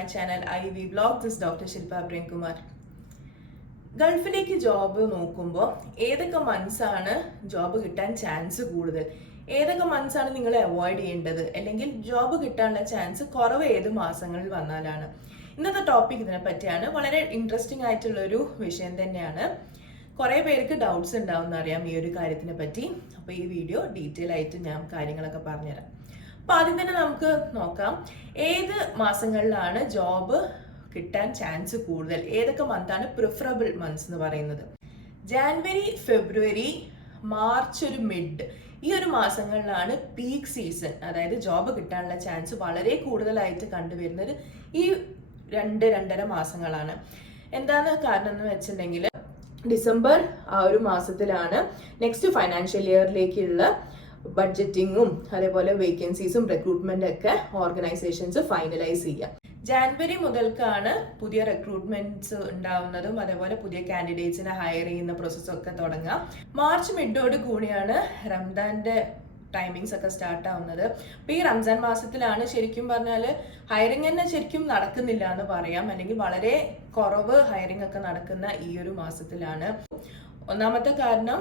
my channel IV Vlog. This is Dr. Shilpa Premkumar. ഗൾഫിലേക്ക് job നോക്കുമ്പോൾ ഏതൊക്കെ മന്ത്സാണ് job കിട്ടാൻ ചാൻസ് കൂടുതൽ, ഏതൊക്കെ മന്ത്സാണ് നിങ്ങൾ അവോയ്ഡ് ചെയ്യേണ്ടത്, അല്ലെങ്കിൽ ജോബ് കിട്ടാനുള്ള ചാൻസ് കുറവ് ഏത് മാസങ്ങളിൽ വന്നാലാണ്. ഇന്നത്തെ ടോപ്പിക് ഇതിനെ പറ്റിയാണ്. വളരെ ഇൻട്രസ്റ്റിംഗ് ആയിട്ടുള്ളൊരു വിഷയം തന്നെയാണ്. കുറേ പേർക്ക് ഡൗട്ട്സ് ഉണ്ടാവും അറിയാം ഈ ഒരു കാര്യത്തിനെ പറ്റി. അപ്പോൾ ഈ വീഡിയോ ഡീറ്റെയിൽ ആയിട്ട് ഞാൻ കാര്യങ്ങളൊക്കെ പറഞ്ഞുതരാം. അപ്പോൾ ആദ്യം തന്നെ നമുക്ക് നോക്കാം ഏത് മാസങ്ങളിലാണ് ജോബ് കിട്ടാൻ ചാൻസ് കൂടുതൽ, ഏതൊക്കെ മന്താണ് പ്രിഫറബിൾ മന്ത്സ് എന്ന് പറയുന്നത്. ജാനുവരി, ഫെബ്രുവരി, മാർച്ച് ഒരു മിഡ്, ഈ ഒരു മാസങ്ങളിലാണ് പീക്ക് സീസൺ. അതായത് ജോബ് കിട്ടാനുള്ള ചാൻസ് വളരെ കൂടുതലായിട്ട് കണ്ടുവരുന്നത് ഈ 2-2.5 മാസങ്ങളാണ്. എന്താണ് കാരണം എന്ന് വെച്ചിട്ടുണ്ടെങ്കിൽ ഡിസംബർ ആ ഒരു മാസത്തിലാണ് നെക്സ്റ്റ് ഫൈനാൻഷ്യൽ ഇയറിലേക്കുള്ള ബഡ്ജറ്റിങ്ങും അതേപോലെ വേക്കൻസീസും റിക്രൂട്ട്മെന്റ് ഒക്കെ ഓർഗനൈസേഷൻസ് ഫൈനലൈസ് ചെയ്യുക. ജാനുവരി മുതൽക്കാണ് പുതിയ റിക്രൂട്ട്മെന്റ്സ് ഉണ്ടാവുന്നതും അതേപോലെ പുതിയ കാൻഡിഡേറ്റ്സിനെ ഹയർ ചെയ്യുന്ന പ്രോസസ്സൊക്കെ തുടങ്ങുക. മാർച്ച് മിഡോട് കൂടിയാണ് റംസാന്റെ ടൈമിങ്സ് ഒക്കെ സ്റ്റാർട്ട് ആവുന്നത്. അപ്പോൾ ഈ റംസാൻ മാസത്തിലാണ് ശരിക്കും പറഞ്ഞാൽ ഹയറിംഗ് തന്നെ ശരിക്കും നടക്കുന്നില്ല എന്ന് പറയാം, അല്ലെങ്കിൽ വളരെ കുറവ് ഹയറിംഗ് ഒക്കെ നടക്കുന്ന ഈ ഒരു മാസത്തിലാണ്. ഒന്നാമത്തെ കാരണം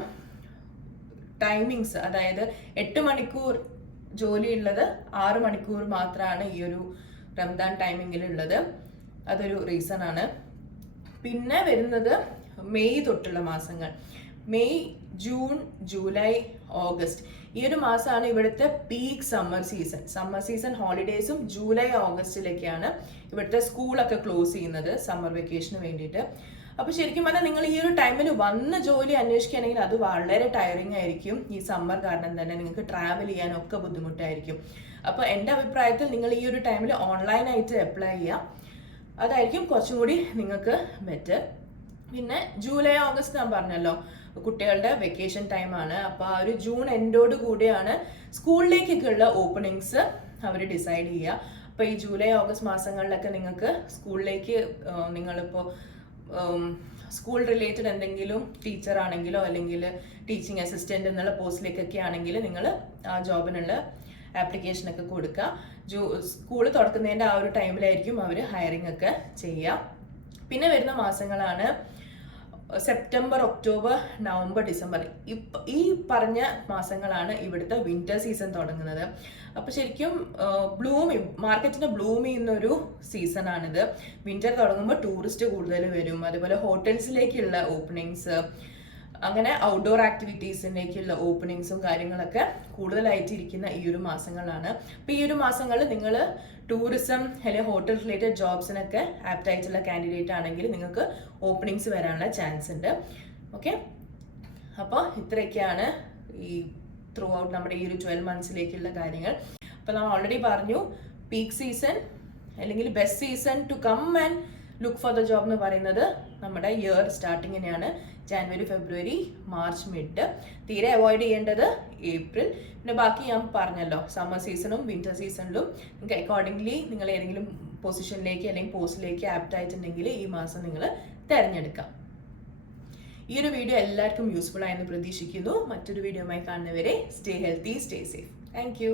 ടൈമിങ്സ്, അതായത് 8 മണിക്കൂർ ജോലിയുള്ളത് 6 മണിക്കൂർ മാത്രമാണ് ഈ ഒരു റംസാൻ ടൈമിങ്ങിലുള്ളത്. അതൊരു റീസൺ ആണ്. പിന്നെ വരുന്നത് മെയ് തൊട്ടുള്ള മാസങ്ങൾ, മെയ്, ജൂൺ, ജൂലൈ, ഓഗസ്റ്റ്, ഈ ഒരു മാസമാണ് ഇവിടുത്തെ peak summer season. Summer season ഹോളിഡേയ്സും ജൂലൈ ഓഗസ്റ്റിലേക്കാണ് ഇവിടുത്തെ സ്കൂളൊക്കെ ക്ലോസ് ചെയ്യുന്നത് സമ്മർ വെക്കേഷന് വേണ്ടിയിട്ട്. അപ്പോൾ ശരിക്കും പറഞ്ഞാൽ നിങ്ങൾ ഈ ഒരു ടൈമിൽ വന്ന് ജോലി അന്വേഷിക്കുകയാണെങ്കിൽ അത് വളരെ ടയറിങ് ആയിരിക്കും. ഈ സമ്മർ കാരണം തന്നെ നിങ്ങൾക്ക് ട്രാവൽ ചെയ്യാനൊക്കെ ബുദ്ധിമുട്ടായിരിക്കും. അപ്പോൾ എൻ്റെ അഭിപ്രായത്തിൽ നിങ്ങൾ ഈ ഒരു ടൈമിൽ ഓൺലൈനായിട്ട് അപ്ലൈ ചെയ്യാം, അതായിരിക്കും കുറച്ചും കൂടി നിങ്ങൾക്ക് ബെറ്റർ. പിന്നെ ജൂലൈ, ഓഗസ്റ്റ് ഞാൻ പറഞ്ഞല്ലോ കുട്ടികളുടെ വെക്കേഷൻ ടൈമാണ്. അപ്പോൾ ആ ഒരു ജൂൺ എൻഡോട് കൂടിയാണ് സ്കൂളിലേക്കൊക്കെയുള്ള ഓപ്പണിങ്സ് അവർ ഡിസൈഡ് ചെയ്യുക. അപ്പോൾ ഈ ജൂലൈ, ഓഗസ്റ്റ് മാസങ്ങളിലൊക്കെ നിങ്ങൾക്ക് സ്കൂളിലേക്ക് നിങ്ങളിപ്പോൾ സ്കൂൾ റിലേറ്റഡ് എന്തെങ്കിലും ടീച്ചർ ആണെങ്കിലോ അല്ലെങ്കിൽ ടീച്ചിങ് അസിസ്റ്റന്റ് എന്നുള്ള പോസ്റ്റിലേക്കൊക്കെ ആണെങ്കിൽ നിങ്ങൾ ആ ജോബിനുള്ള ആപ്ലിക്കേഷനൊക്കെ കൊടുക്കുക. സ്കൂൾ തുറക്കുന്നതിൻ്റെ ആ ഒരു ടൈമിലായിരിക്കും അവർ ഹയറിംഗ് ഒക്കെ ചെയ്യുക. പിന്നെ വരുന്ന മാസങ്ങളാണ് സെപ്റ്റംബർ, ഒക്ടോബർ, നവംബർ, ഡിസംബർ. ഈ പറഞ്ഞ മാസങ്ങളാണ് ഇവിടുത്തെ വിന്റർ സീസൺ തുടങ്ങുന്നത്. അപ്പോൾ ശരിക്കും മാർക്കറ്റിനെ ബ്ലൂം ചെയ്യുന്നൊരു സീസണാണിത്. വിന്റർ തുടങ്ങുമ്പോൾ ടൂറിസ്റ്റ് കൂടുതൽ വരും, അതുപോലെ ഹോട്ടൽസിലേക്കുള്ള ഓപ്പണിങ്സ്, അങ്ങനെ ഔട്ട്ഡോർ ആക്ടിവിറ്റീസിലേക്കുള്ള ഓപ്പണിങ്സും കാര്യങ്ങളൊക്കെ കൂടുതലായിട്ട് ഇരിക്കുന്ന ഈ ഒരു മാസങ്ങളാണ്. അപ്പോൾ ഈ ഒരു മാസങ്ങളിൽ നിങ്ങൾ ടൂറിസം അല്ലെങ്കിൽ ഹോട്ടൽ റിലേറ്റഡ് ജോബ്സിനൊക്കെ ആപ്റ്റ് ആയിട്ടുള്ള കാൻഡിഡേറ്റ് ആണെങ്കിൽ നിങ്ങൾക്ക് ഓപ്പണിങ്സ് വരാനുള്ള ചാൻസ് ഉണ്ട്. ഓക്കെ, അപ്പോൾ ഇത്രയൊക്കെയാണ് ഈ ത്രൂ ഔട്ട് നമ്മുടെ ഈ ഒരു 12 മന്ത്സിലേക്കുള്ള കാര്യങ്ങൾ. അപ്പോൾ നമ്മൾ ഓൾറെഡി പറഞ്ഞു പീക്ക് സീസൺ അല്ലെങ്കിൽ best season to come and look for the job എന്ന് പറയുന്നത് നമ്മുടെ ഇയർ സ്റ്റാർട്ടിങ്ങിനെയാണ്. January, February, March mid. തീരെ അവോയ്ഡ് ചെയ്യേണ്ടത് ഏപ്രിൽ. പിന്നെ ബാക്കി ഞാൻ പറഞ്ഞല്ലോ സമ്മർ സീസണും വിന്റർ സീസണിലും നിങ്ങൾക്ക് അക്കോർഡിംഗ്ലി നിങ്ങൾ ഏതെങ്കിലും പൊസിഷനിലേക്ക് അല്ലെങ്കിൽ പോസ്റ്റിലേക്ക് ആപ്റ്റ് ആയിട്ടുണ്ടെങ്കിൽ ഈ മാസം നിങ്ങൾ തിരഞ്ഞെടുക്കാം. ഈ ഒരു വീഡിയോ എല്ലാവർക്കും യൂസ്ഫുൾ ആയെന്ന് പ്രതീക്ഷിക്കുന്നു. മറ്റൊരു വീഡിയോയുമായി കാണുന്നവരെ stay healthy, stay safe. Thank you.